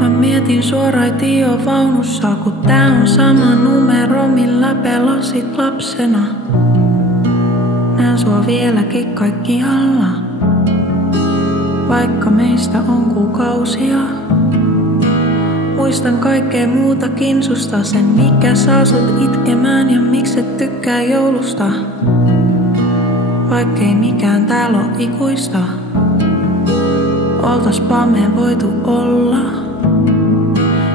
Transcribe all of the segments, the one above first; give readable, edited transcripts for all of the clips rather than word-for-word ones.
Mä mietin suoraitio vaunussa, kun tää on sama numero, millä pelasit lapsena. Näen sua vieläkin kaikkialla, vaikka meistä on kuukausia. Muistan kaikkea muutakin susta, sen mikä saa sut itkemään ja mikset tykkää joulusta. Vaikkei mikään täällä oo ikuista, oltaspa me voitu olla.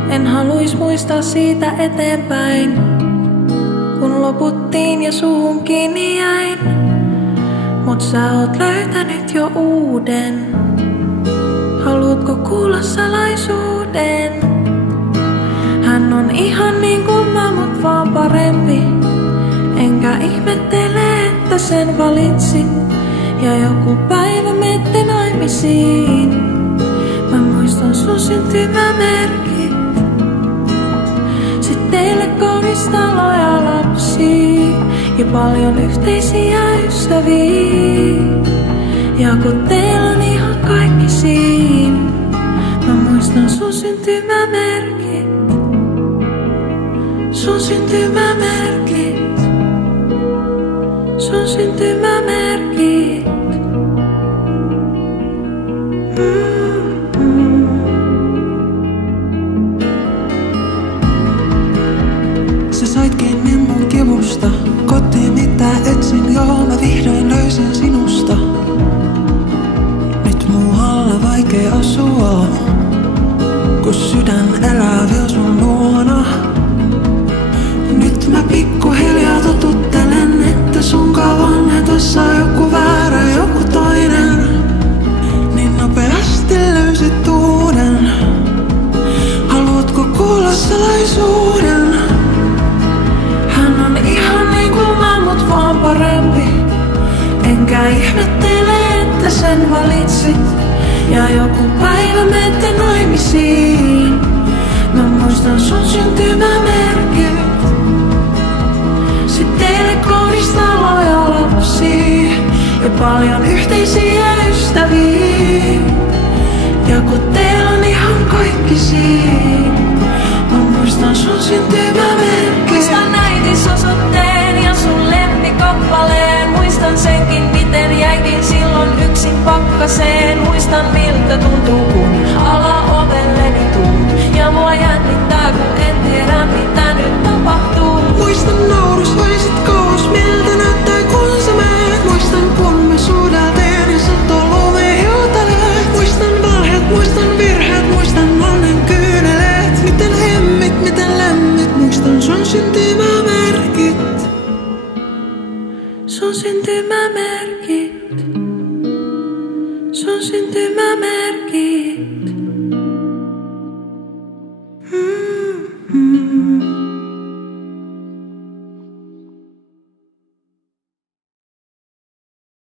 En haluis muistaa siitä eteenpäin, kun loputtiin ja suhun kiinni jäin. Mut sä oot löytänyt jo uuden, haluutko kuulla salaisuuden? Hän on ihan niin kuin mä, mut vaan parempi. Enkä ihmettele, että sen valitsit. Ja joku päivä menette naimisiin. Mä muistan sun syntymämerkit. Sit teille kaunis talo ja lapsi. Ja paljon yhteisiä ystäviä. Ja kun teillä on ihan kaikki siinä. Mä muistan sun syntymämerkit. Sun syntymämerkit. Sun syntymämerkit. Sä sait kiinni mun kivusta, kotiin mitä etsin, joo mä vihdoin löysin sinusta. Nyt muualla vaikea asua, kun sydän elää vielä sun luona. Nyt mä pikkuhiljaa totuttelen, että sunkaan vanhetessa on joku väärä, joku toinen. Niin nopeasti löysit uuden, haluatko kuulla salaisuuden? Hän on ihan niin kuin mä, mut vaan parempi. Enkä ihmettele, että sen valitsit. Ja joku päivä menette naimisiin. Mä muistan sun syntymämerkit. Sit teille kaunis talo ja lapsia. Ja paljon yhteisiä ystäviä. Ja kun teillä on ihan kaikki siinä. Mä muistan sun syntymämerkit. Muistan äitis osoitteen ja sun lempikappaleen. Muistan senkin, miten jäikin silloin yksin pakkaseen. Muistan miltä tuntuu, kun alaovelleni tuut. Ja mua jännittää, kun en tiedä mitä nyt tapahtuu. Muistan naurus, vaisit kauas, miltä näyttää kun sä meet. Muistan kun me suudeltiin ja satolume hiutaleet. Muistan valheet, muistan virheet, muistan onnen kyyneleet. Miten hemmit, miten lämmit, muistan sun syntymämerkit. Sun syntymämerkit. Sun syntymämerkit.